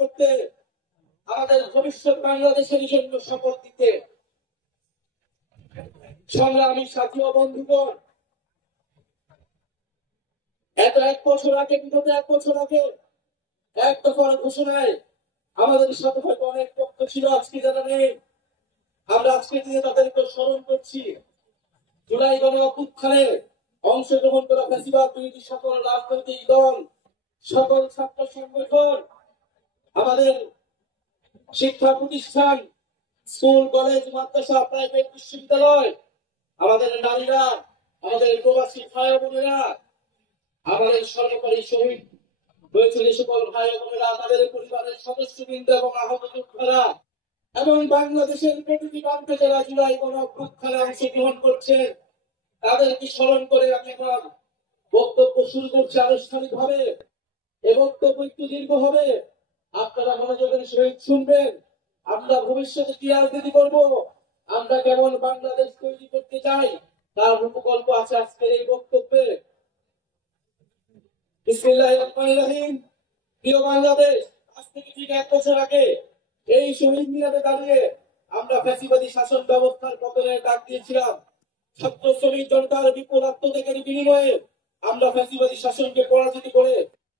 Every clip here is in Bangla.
করতে, আমাদের ভবিষ্যৎ বাংলাদেশের জন্য শপথ দিতে। সংগ্রামী সাথী ও বন্ধুগণ, এক বছর আগে, বিগত এক বছর আগে এক দফার ঘোষণায় আমাদের সাথে হয়তো অনেক পক্ষ ছিল, আজকে যারা নেই, আমরা আজকে দিনে তাদেরকে স্মরণ করছি। জুলাই গণ অভ্যুত্থানে অংশগ্রহণ করা ফ্যাসিবাদ বিরোধী সকল রাজনৈতিক দল, সকল ছাত্র সংগঠন, আমাদের শিক্ষা প্রতিষ্ঠান, স্কুল, কলেজ, মাদ্রাসা, প্রাইভেট বিশ্ববিদ্যালয়, আমাদের নারীরা, আমাদের প্রবাসী ভাই বোনেরা, আমাদের সরকারি শহীদ হয়েছে যে সকল ভাই বোনেরা, তাদের পরিবারের সদস্যবৃন্দ এবং আহত যোদ্ধারা এবং বাংলাদেশের প্রতিটি প্রান্তে যারা জুলাই গণ অভ্যুত্থানে অংশগ্রহণ করছেন, তাদেরকে স্মরণ করে আমি আমার বক্তব্য শুরু করছি আনুষ্ঠানিকভাবে। এ বক্তব্য একটু দীর্ঘ হবে, আপনারা মনোযোগের সহিত শুনবেন। আমরা ভবিষ্যতে কি রাজনীতি করব, আমরা কেমন বাংলাদেশ তৈরি করতে চাই, তার রূপকল্প আছে আজকের এই বক্তব্যে। বিসমিল্লাহির রহমানির রহিম। প্রিয় বাংলাদেশ, আজ থেকে ঠিক এক বছর আগে এই শহীদ মিনারে দাঁড়িয়ে আমরা ফ্যাসিবাদী শাসন ব্যবস্থার পতনের ডাক দিয়েছিলাম। ছাত্র শ্রমিক জনতার বিপুল আত্মত্যাগের বিনিময়ে আমরা ফ্যাসিবাদী শাসনকে পরাজিত করে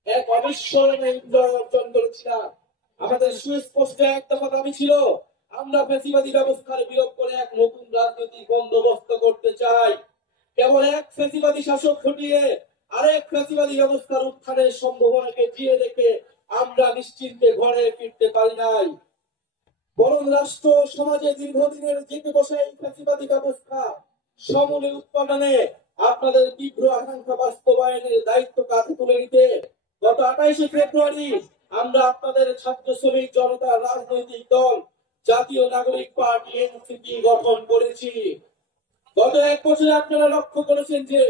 এক অবিস্মরণীয় বিজয় অর্জন করেছিলাম। আমাদের সুস্পষ্ট এক দফা দাবি ছিল, আমরা ফ্যাসিবাদী ব্যবস্থার বিলোপ করে এক নতুন রাজনৈতিক বন্দোবস্ত করতে চাই। কেবল এক ফ্যাসিবাদী শাসক ঘটিয়ে আরেক ফ্যাসিবাদী ব্যবস্থার উত্থানের সম্ভাবনাকে জিয়ে রেখে আমরা নিশ্চিন্তে ঘরে ফিরতে পারি নাই, বরং রাষ্ট্র সমাজে দীর্ঘদিনের জেগে বসা এই ফ্যাসিবাদী ব্যবস্থা সমূলে উৎপাদনে আপনাদের তীব্র আকাঙ্ক্ষা বাস্তবায়নের দায়িত্ব কাঁধে তুলে নিতে গত 28শে ফেব্রুয়ারি আমরা আপনাদের ছাত্র শ্রমিক জনতা রাজনৈতিক দল জাতীয় নাগরিক পার্টি এনসিপি গঠন করেছি। গত এক বছরে আপনারা লক্ষ্য করেছেন যে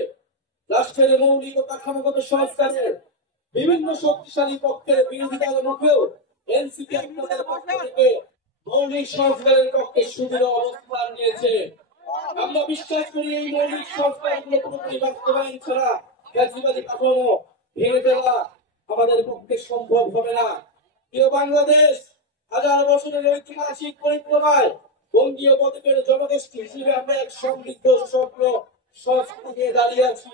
রাষ্ট্রের মৌলিক ও কাঠামোগত সংস্কারের বিভিন্ন শক্তিশালী পক্ষের বিরোধিতার মুখেও এনসিপি আপনাদের পক্ষ থেকে মৌলিক সংস্কারের পক্ষে সুদৃঢ় অবস্থান নিয়েছে। আমরা বিশ্বাস করি এই মৌলিক সংস্কারগুলো পুরোপুরি বাস্তবায়ন ছাড়া ফ্যাসিবাদী কাঠামো ভেঙে দেওয়া আমাদের পক্ষে সম্ভব হবে না। প্রিয় বাংলাদেশ, হাজার বছরের ঐতিহাসিক পরিক্রমায় বঙ্গীয় বদ্বীপের জনগোষ্ঠী হিসেবে আমরা এক সমৃদ্ধ স্বপ্ন সংস্কৃতি নিয়ে দাঁড়িয়ে আছি।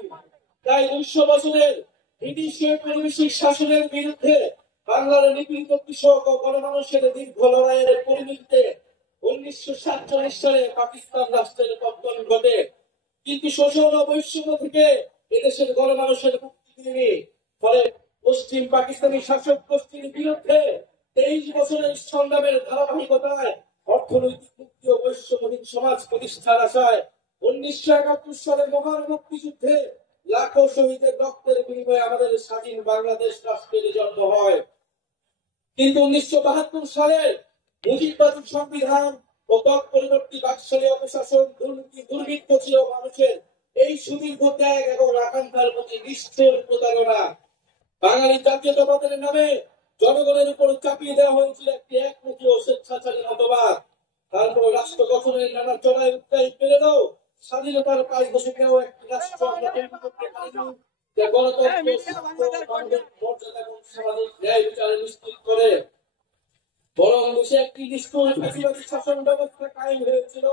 তাই 200 বছরের ব্রিটিশ পরিবেশিক শাসনের বিরুদ্ধে বাংলার নিপীড়িত কৃষক ও গণমানুষের দীর্ঘ লড়াইয়ের পরিণতিতে 1947 সালে পাকিস্তান রাষ্ট্রের পতন ঘটে। কিন্তু শোষণ ও বৈষম্য থেকে এদেশের গণমানুষের মুক্তি হয়নি। ফলে পশ্চিম পাকিস্তানি শাসক গোষ্ঠীর বিরুদ্ধে 23 বছরের সংগ্রামের ধারাবাহিকতায় অর্থনৈতিক মুক্তি ও বৈষম্যহীন সমাজ প্রতিষ্ঠার আশায় 1971 সালে মহান মুক্তিযুদ্ধে লাখো শহীদের রক্তের বিনিময়ে আমাদের স্বাধীন বাংলাদেশ রাষ্ট্রের জন্ম হয়। কিন্তু 1972 সালে মুজিববাদী সংবিধান ও তৎপরবর্তী বাকশালী অপশাসন, দুর্নীতি, দুর্ভিক্ষ ছিল মানুষের এই সুদীর্ঘ ত্যাগ এবং আকাঙ্ক্ষার প্রতি নিষ্ঠুর প্রতারণা। বাঙালি জাতীয়তাবাদের নামে জনগণের উপর চাপিয়ে দেওয়া হয়েছিল একটি একমুখী ও স্বেচ্ছাচারী মতবাদ। তারপর রাষ্ট্র গঠনের নানা চড়াই উত্তাই পেরেও স্বাধীনতার 5 দশকেও একটি রাষ্ট্র আমরা তৈরি করতে পারিনি যে গণতন্ত্র, মানবিক মর্যাদা এবং সামাজিক ন্যায় বিচার নিশ্চিত করে। বরং দেশে একটি নিষ্ঠুর ফ্যাসিবাদী শাসন ব্যবস্থা কায়েম হয়েছিল,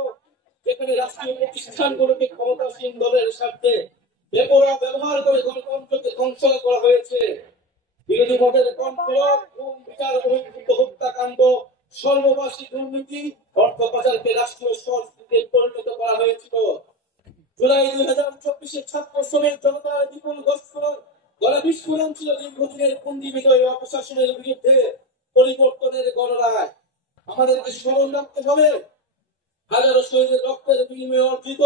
যেখানে রাষ্ট্রীয় প্রতিষ্ঠানগুলোকে ক্ষমতাসীন দলের স্বার্থে বেপরোয়া ব্যবহার করে গণতন্ত্রকে ধ্বংস করা হয়েছে। বিরোধী মতের কণ্ঠরোধ, বিচার বহির্ভূত হত্যাকাণ্ড, সর্ববাসী দুর্নীতি, অর্থ পাচারকে রাষ্ট্রীয় সংস্কৃতিতে পরিণত করা হয়েছিল। জুলাই 2024 ছাত্র শ্রমিক জনতার বিপুল গণবিস্ফোরণ ছিল দীর্ঘদিনের পুঁজি বিজয় অপশাসনের বিরুদ্ধে পরিবর্তনের গণরায়। আমাদেরকে স্মরণ রাখতে হবে, হাজারো শহীদের রক্তের বিনিময়ে অর্জিত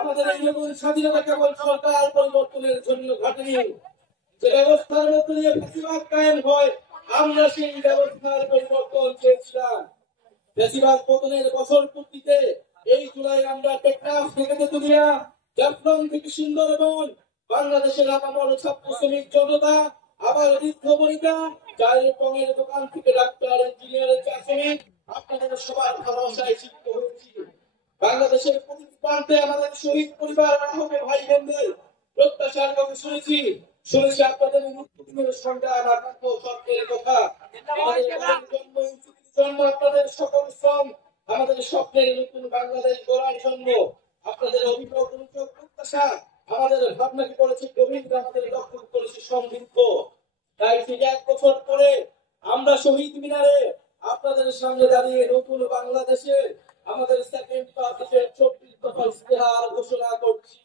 আমাদের এই নতুন স্বাধীনতা কেবল সরকার পরিবর্তনের জন্য ঘটেনি। যে ব্যবস্থার মধ্যে দিয়ে ফ্যাসিবাদ কায়েম হয়, আমরা সেই ব্যবস্থার পরিবর্তন চেয়েছিলাম। ফ্যাসিবাদ পতনের বছর পূর্তিতে এই জুলাই আমরা টেকনাফ থেকে তেতুলিয়া, জাফলং থেকে সুন্দরবন, বাংলাদেশের আপামর ছাত্র শ্রমিক জনতা, আবার বৃদ্ধ বনিতা, চায়ের পঙের দোকান থেকে ডাক্তার, ইঞ্জিনিয়ার, চা শ্রমিক, আপনাদের সবার ভালোবাসায় শিক্ষিত হয়েছি। বাংলাদেশের প্রতিটি প্রান্তে আমাদের শহীদ পরিবার, আহত ভাই বোনদের প্রত্যাশার কথা শুনেছি। শুনেছি আপনাদের মুক্তির সংগ্রাম আকাঙ্ক্ষ স্বপ্নের কথা। আমাদের জন্ম আপনাদের সকল শ্রম, আমাদের স্বপ্নের নতুন বাংলাদেশ গড়ার জন্য আপনাদের অভিভাবক প্রত্যাশা, আমাদের ভাবনাকে করেছে গভীর, আমাদের লক্ষ্য করেছে সমৃদ্ধ। তাই ঠিক 1 বছর পরে আমরা শহীদ মিনারে আপনাদের সামনে দাঁড়িয়ে নতুন বাংলাদেশে আমাদের সেকেন্ড পার্টির 24 দফা ইশতেহার ঘোষণা করছি।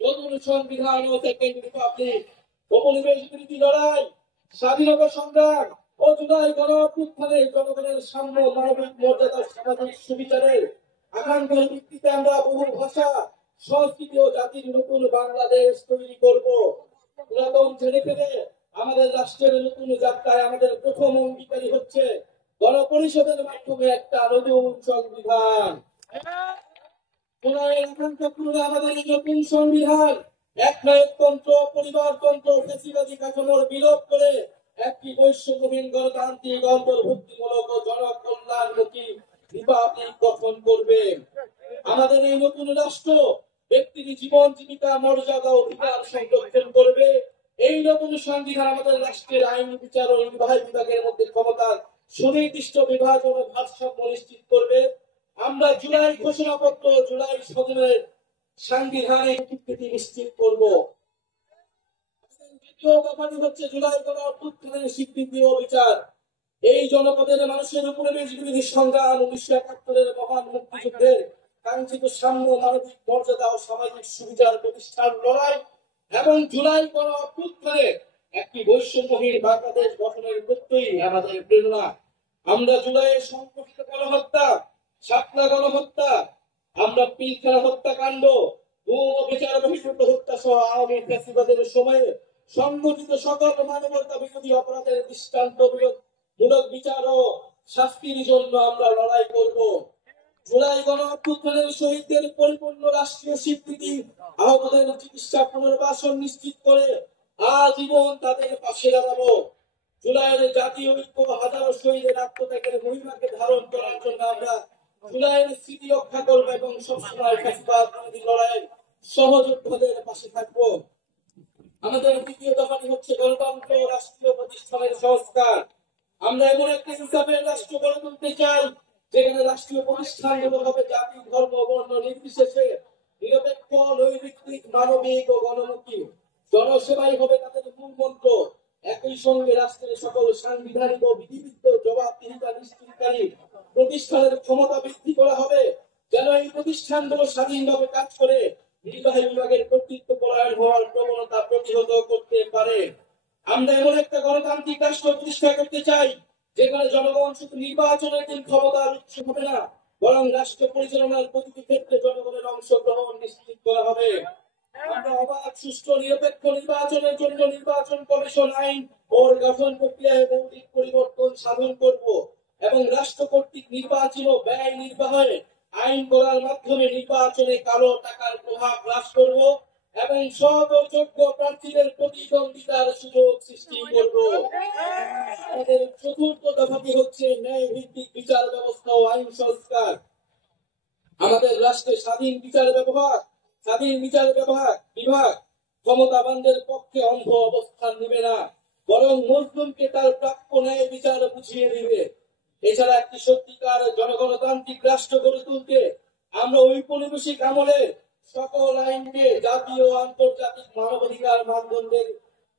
নতুন সংবিধান ও সেকেন্ড রিপাবলিক, উপনিবেশ বিরোধী লড়াই, স্বাধীনতা সংগ্রাম ও জুলাই গণঅভ্যুত্থানে জনগণের সাম্য, মানবিক মর্যাদা, সামাজিক সুবিচারের আকাঙ্ক্ষার ভিত্তিতে আমরা বহু ভাষা, সংস্কৃতি ও জাতির নতুন বাংলাদেশ তৈরি করব। পুরাতন ছেড়ে ফেলে আমাদের রাষ্ট্রের নতুন যাত্রায় আমাদের প্রথম অঙ্গীকারী হচ্ছে গণপরিষদের মাধ্যমে একটা নতুন সংবিধান। আমাদের এই নতুন সংবিধান একনায়কতন্ত্র, পরিবারতন্ত্র, ফ্যাসিবাদী কাঠামোর বিলোপ করে একটি বৈষম্যহীন গণতান্ত্রিক, অন্তর্ভুক্তিমূলক ও জনকল্যাণমুখী রিপাবলিক গঠন করবে। আমাদের এই নতুন রাষ্ট্র ব্যক্তির জীবন, জীবিকা, মর্যাদা, অধিকার সংরক্ষণ করবে। এই নতুন সংবিধান আমাদের রাষ্ট্রের আইন, বিচার ও নির্বাহী বিভাগের মধ্যে ক্ষমতার সুনির্দিষ্ট বিভাজন ও ভারসাম্য নিশ্চিত করবে। আমরা জুলাই ঘোষণাপত্র, জুলাই সদনের সাংবিধানিক স্বীকৃতি নিশ্চিত করব। দ্বিতীয় ব্যাপারই হচ্ছে জুলাই গণঅভ্যুত্থানের স্বীকৃতি ও বিচার। এই জনপদের মানুষের উপনিবেশ বিরোধী সংগ্রাম, 1971-এর মহান মুক্তিযুদ্ধের কাঙ্ক্ষিত সাম্য, মানবিক মর্যাদা ও সামাজিক সুবিচার প্রতিষ্ঠার লড়াই এবং জুলাই গণঅভ্যুত্থানে একটি বৈষম্যহীন বাংলাদেশ গঠনের প্রত্যয়ই আমাদের প্রেরণা। আমরা জুলাইয়ের সংঘটিত গণহত্যা, শাপলা গণহত্যা, আমরা পিলখানা হত্যাকাণ্ড, গুম ও বিচার বহির্ভূত হত্যা সহ আওয়ামী ফ্যাসিবাদের সময়ে সংঘটিত সকল মানবতা বিরোধী অপরাধের দৃষ্টান্তমূলক বিচার ও শাস্তির জন্য আমরা লড়াই করব। জুলাই গণঅভ্যুত্থানের শহীদদের পরিপূর্ণ রাষ্ট্রীয় স্বীকৃতি, আহতদের চিকিৎসা, পুনর্বাসন নিশ্চিত করে আজীবন তাদের পাশে দাঁড়াবো। জুলাইয়ের জাতীয় ঐক্য, হাজারো শহীদের আত্মত্যাগের মহিমাকে ধারণ করার জন্য আমরা জুলাইয়ের স্মৃতি রক্ষা করবো এবং সবসময় ফ্যাসিবাদ বিরোধী লড়াইয়ের সহযোদ্ধাদের পাশে থাকবো। আমাদের তৃতীয় দফাটি হচ্ছে গণতন্ত্র, রাষ্ট্রীয় প্রতিষ্ঠানের সংস্কার। আমরা এমন একটা হিসাবে রাষ্ট্র গড়ে তুলতে চাই যেখানে রাষ্ট্রীয় প্রতিষ্ঠানগুলো হবে জাতি, ধর্ম, বর্ণ নির্বিশেষে নিরপেক্ষ, নৈতিক, মানবিক ও গণমুখী। জনসেবাই হবে তাদের মূল মন্ত্র। একই সঙ্গে রাষ্ট্রের সকল সাংবিধানিক ও বিধিবিদ্ধ জবাবদিহিতা নিশ্চিতকারী প্রতিষ্ঠানের ক্ষমতা বৃদ্ধি করা হবে, যেন এই প্রতিষ্ঠানগুলো স্বাধীনভাবে কাজ করে নির্বাহী বিভাগের কর্তৃত্ব পরায়ণ হওয়ার প্রবণতা প্রতিহত করতে পারে। আমরা এমন একটা গণতান্ত্রিক রাষ্ট্র প্রতিষ্ঠা করতে চাই যেখানে জনগণ শুধু নির্বাচনের দিন ক্ষমতার উৎস হবে না, বরং রাষ্ট্র পরিচালনার প্রতিটি ক্ষেত্রে জনগণের অংশগ্রহণ নিশ্চিত করা হবে। আমরা অবাধ, সুষ্ঠু, নিরপেক্ষ নির্বাচনের জন্য নির্বাচন কমিশন আইন ও গঠন প্রক্রিয়ায় মৌলিক পরিবর্তন সাধন করব এবং রাষ্ট্র কর্তৃক নির্বাচন ও ব্যয় নির্বাহনে আইন করার মাধ্যমে নির্বাচনে কালো টাকার প্রভাব হ্রাস করব এবং সৎ ও যোগ্য প্রার্থীদের প্রতিদ্বন্দ্বিতার সুযোগ সৃষ্টি করব। আমাদের চতুর্থ দফাটি হচ্ছে ন্যায় ভিত্তিক বিচার ব্যবস্থা ও আইন সংস্কার। আমাদের রাষ্ট্রে স্বাধীন বিচার বিভাগ ক্ষমতাবানদের পক্ষে অন্ধ অবস্থান নেবে না, বরং মজলুমকে তার প্রাপ্য ন্যায় বিচার বুঝিয়ে দিবে। এছাড়া একটি সত্যিকার জনগণতান্ত্রিক রাষ্ট্র গড়ে তুলতে আমরা ঔপনিবেশিক আমলের সকল আইনকে জাতীয় ও আন্তর্জাতিক মানবাধিকার মানদণ্ডের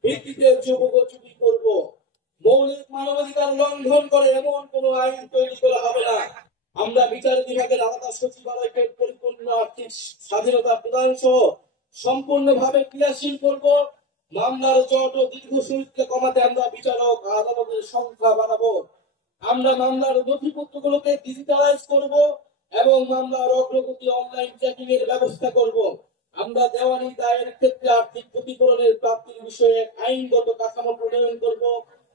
ভিত্তিতে যুগোপযোগী করব। মৌলিক মানবাধিকার লঙ্ঘন করে এমন কোন আইন তৈরি করা হবে না। আমরা বিচার বিভাগের আলাদা সচিবালয়কে পরিপূর্ণ আর্থিক স্বাধীনতা প্রদান সহ সম্পূর্ণভাবে ক্রিয়াশীল করব। মামলার জট ও দীর্ঘ শুল্ককে কমাতে আমরা বিচারক, আদালতের সংখ্যা বাড়াবো। আমরা মামলার নথিপত্রগুলোকে ডিজিটালাইজ করব এবং মামলার অগ্রগতি অনলাইন ট্র্যাকিং এর ব্যবস্থা করব। আমরা দেওয়ানি দায়ের ক্ষেত্রে আর্থিক ক্ষতিপূরণের প্রাপ্তির বিষয়ে আইনগত কাঠামো প্রণয়ন করব।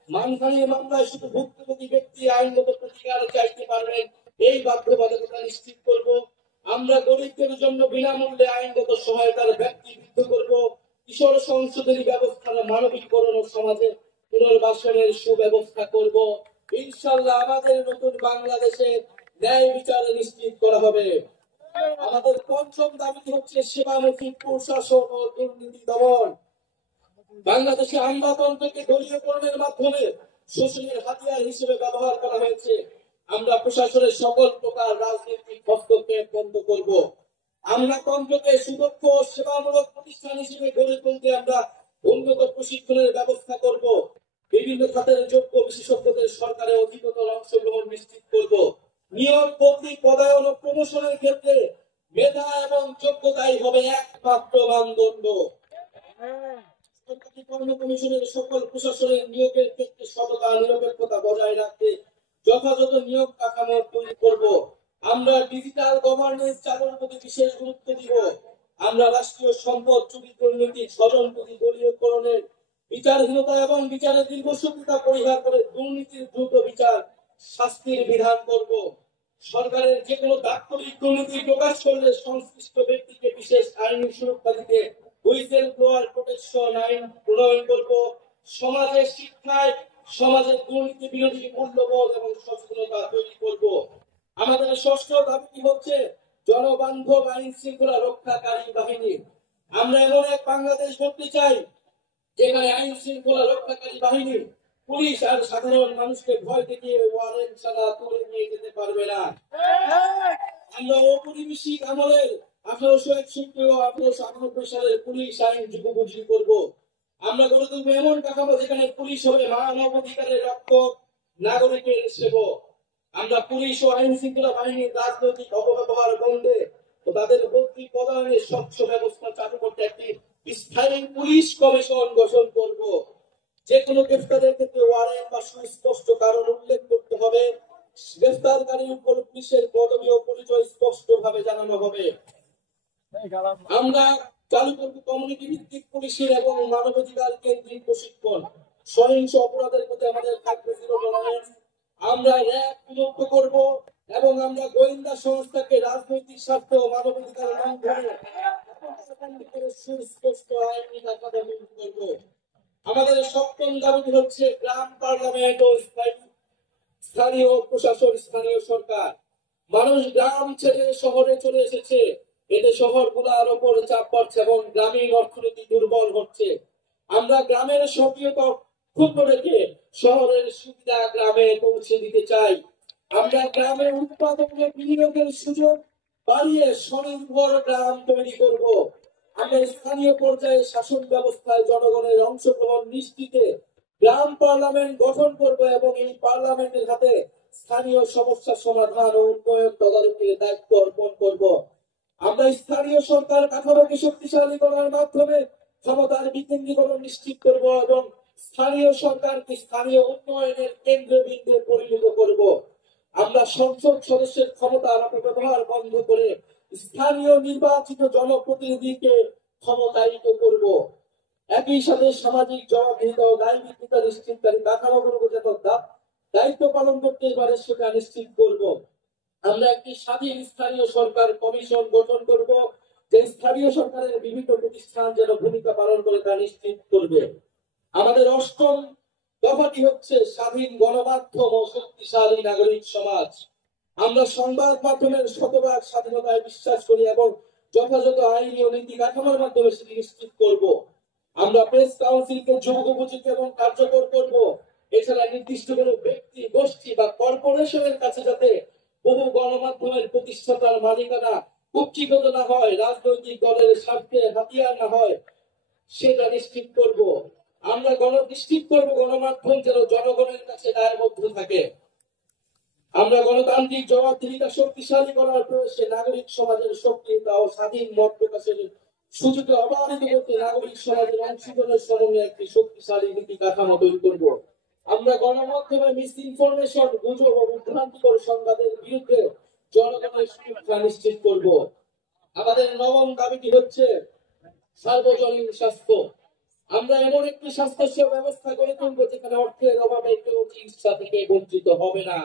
মানহানির মামলায় শুধু ভুক্তভোগী ব্যক্তি আইনগত প্রতিকার চাইতে পারবেন, এই বাধ্যবাধকতা নিশ্চিত করব। আমরা গরিবদের জন্য বিনামূল্যে আইনগত সহায়তার ব্যক্তি বৃদ্ধি করব। কিশোর সংশোধনী ব্যবস্থার মানবিকরণ ও সমাজে পুনর্বাসনের সুব্যবস্থা করব। ইনশাআল্লাহ আমাদের নতুন বাংলাদেশে ন্যায় বিচার নিশ্চিত করা হবে। আমাদের পঞ্চম দাবি হচ্ছে সেবামুখী প্রশাসন ও দুর্নীতি দমন। বাংলাদেশে আমলাতন্ত্রকে দলীয়করণের মাধ্যমে শোষণের হাতিয়ার হিসেবে ব্যবহার করা হয়েছে। আমরা প্রশাসনের সকল প্রকার রাজনৈতিক হস্তক্ষেপ বন্ধ করব। আমলাতন্ত্রকে সুদক্ষ ও সেবামূলক প্রতিষ্ঠান হিসেবে গড়ে তুলতে আমরা উন্নত প্রশিক্ষণের ব্যবস্থা করব। বিভিন্ন খাতের যোগ্য বিশেষজ্ঞদের সরকারে অধিকতর অংশগ্রহণ নিশ্চিত করব। নিয়োগ, বদলি, পদায়ন ও প্রমোশনের ক্ষেত্রে মেধা এবং যোগ্যতাই হবে একমাত্র মানদণ্ড। সরকারি কর্ম কমিশনের সকল প্রশাসনের নিয়োগের ক্ষেত্রে সততা, নিরপেক্ষতা বজায় রাখতে যথাযথ নিয়োগ কাঠামো তৈরি করব। আমরা ডিজিটাল গভর্নেন্স চালুর প্রতি বিশেষ গুরুত্ব দিব। আমরা রাষ্ট্রীয় সম্পদ চুরি, দুর্নীতি, স্বজনপ্রীতি, দলীয়করণের বিচারহীনতা এবং বিচারের দীর্ঘসূত্রতা পরিহার করে দুর্নীতির দ্রুত বিচার, শাস্তির বিধান করব। সরকারের যে কোনো দাপ্তরিক দুর্নীতি প্রকাশ করলে সংশ্লিষ্ট ব্যক্তিকে বিশেষ আইনি সুরক্ষা দিতে হুইসেল ব্লোয়ার প্রোটেকশন আইন প্রণয়ন করব। সমাজের শিক্ষায় সমাজের দুর্নীতি বিরোধী মূল্যবোধ এবং সচেতনতা তৈরি করব। আমাদের ষষ্ঠ দাবি হচ্ছে জনবান্ধব আইন শৃঙ্খলা রক্ষাকারী বাহিনী। আমরা এমন এক বাংলাদেশ গড়তে চাই যেখানে আইন শৃঙ্খলা রক্ষাকারী বাহিনী, পুলিশ আর সাধারণ মানুষকে ভয় দেখিয়ে ওয়ারেন্ট ছাড়া তুলে নিয়ে যেতে পারবে না। আমরা ঔপনিবেশিক আমলের 1861 ও 1898 সালের পুলিশ আইন যুগোপযোগী করব। আমরা গড়ে তুলব এমন কাঠামো যেখানে পুলিশ হবে মানব অধিকারের রক্ষক, নাগরিকের সেবক। আমরা পুলিশ ও আইন শৃঙ্খলা বাহিনীর রাজনৈতিক অপব্যবহার বন্ধে ও তাদের বদলি পদায়নের স্বচ্ছ ব্যবস্থা চালু করতে একটি স্থায়ী পুলিশ কমিশন গঠন করব। যে কোনো গ্রেফতারের ক্ষেত্রে ওয়ারেন্ট বা সুস্পষ্ট কারণ উল্লেখ করতে হবে। গ্রেফতারকারীর উপর পুলিশের পদবি ও পরিচয় স্পষ্ট ভাবে জানানো হবে। আমরা চালু করব কমিউনিটি ভিত্তিক পুলিশের এবং মানবাধিকার কেন্দ্রিক প্রশিক্ষণ। সহিংস অপরাধের প্রতি আমাদের থাকবে জিরো টলারেন্স। আমরা র্যাব বিলুপ্ত করব এবং আমরা গোয়েন্দা সংস্থাকে রাজনৈতিক স্বার্থ ও মানবাধিকার লঙ্ঘনে সুস্পষ্ট আইনি কাঠামো তৈরি করব। আমাদের সপ্তম দাবি হচ্ছে গ্রাম পার্লামেন্ট ও স্থানীয় প্রশাসন, স্থানীয় সরকার। মানুষ গ্রাম ছেড়ে শহরে চলে এসেছে। এতে শহরগুলোর উপর চাপ পড়ছে এবং গ্রামীণ অর্থনীতি দুর্বল হচ্ছে। আমরা গ্রামের সক্রিয়তা ক্ষুণ্ণ রেখে শহরের সুবিধা গ্রামে পৌঁছে দিতে চাই। আমরা গ্রামের উৎপাদনে বিনিয়োগের সুযোগ বাড়িয়ে স্বনির্ভর গ্রাম তৈরি করব। আমরা স্থানীয় পর্যায়ে শাসন ব্যবস্থায় জনগণের অংশগ্রহণ নিশ্চিতে গ্রাম পার্লামেন্ট গঠন করব এবং এই পার্লামেন্টের হাতে স্থানীয় সমস্যা সমাধান ও উন্নয়ন তদারকির দায়িত্ব অর্পণ করব। আমরা স্থানীয় সরকার কাঠামোকে শক্তিশালী করার মাধ্যমে ক্ষমতার বিকেন্দ্রীকরণ নিশ্চিত করব এবং স্থানীয় সরকারকে স্থানীয় উন্নয়নের কেন্দ্রবিন্দুতে পরিণত করব। আমরা সংসদ সদস্যের ক্ষমতার অপব্যবহার বন্ধ করে স্থানীয় নির্বাচিত জনপ্রতিনিধিকে ক্ষমতায়িত করব। একই সাথে সামাজিক জবাবদিহিতা ও দায়বদ্ধতা নিশ্চিতকারী কাঠামোগুলোকে যত দায়িত্ব পালন করতে পারে সেটা নিশ্চিত করব। আমরা একটি স্বাধীন স্থানীয় সরকার কমিশন গঠন করব, যে স্থানীয় সরকারের বিভিন্ন প্রতিষ্ঠান যেন ভূমিকা পালন করে তা নিশ্চিত করবে। আমাদের অষ্টম দফাটি হচ্ছে স্বাধীন গণমাধ্যম ও শক্তিশালী নাগরিক সমাজ। আমরা সংবাদ মাধ্যমের শতভাগ স্বাধীনতায় বিশ্বাস করি এবং যথাযথ আইনি ও নীতি কাঠামোর মাধ্যমে সেটি নিশ্চিত করব। আমরা প্রেস কাউন্সিলকে যুগোপযোগী এবং কার্যকর করব। এছাড়া নির্দিষ্ট কোনো ব্যক্তি, গোষ্ঠী বা কর্পোরেশনের কাছে যাতে বহু গণমাধ্যমের প্রতিষ্ঠাতার মালিকানা কুক্ষিগত না হয়, রাজনৈতিক দলের স্বার্থে হাতিয়ার না হয়, সেটা নিশ্চিত করব। আমরা নিশ্চিত করব গণমাধ্যম যেন জনগণের কাছে দায়বদ্ধ থাকে। আমরা গণতান্ত্রিক জবাবদিহিতা শক্তিশালী করার প্রয়াসে নাগরিক সমাজের সক্রিয়তা ও স্বাধীন মত প্রকাশের সুযোগে অবাধিত করতে নাগরিক সমাজের অংশগ্রহণের সমন্বয়ে একটি শক্তিশালী নীতি কাঠামো তৈরি করব। আমরা গণমাধ্যমে মিস ইনফরমেশন, গুজব ও বিভ্রান্তিকর সংবাদের বিরুদ্ধে জনগণের সুরক্ষা নিশ্চিত করব। আমাদের নবম দাবিটি হচ্ছে সার্বজনীন স্বাস্থ্য। আমরা এমন একটি স্বাস্থ্য সেবা ব্যবস্থা গড়ে তুলব যেখানে অর্থের অভাবে কেউ চিকিৎসা থেকে বঞ্চিত হবে না।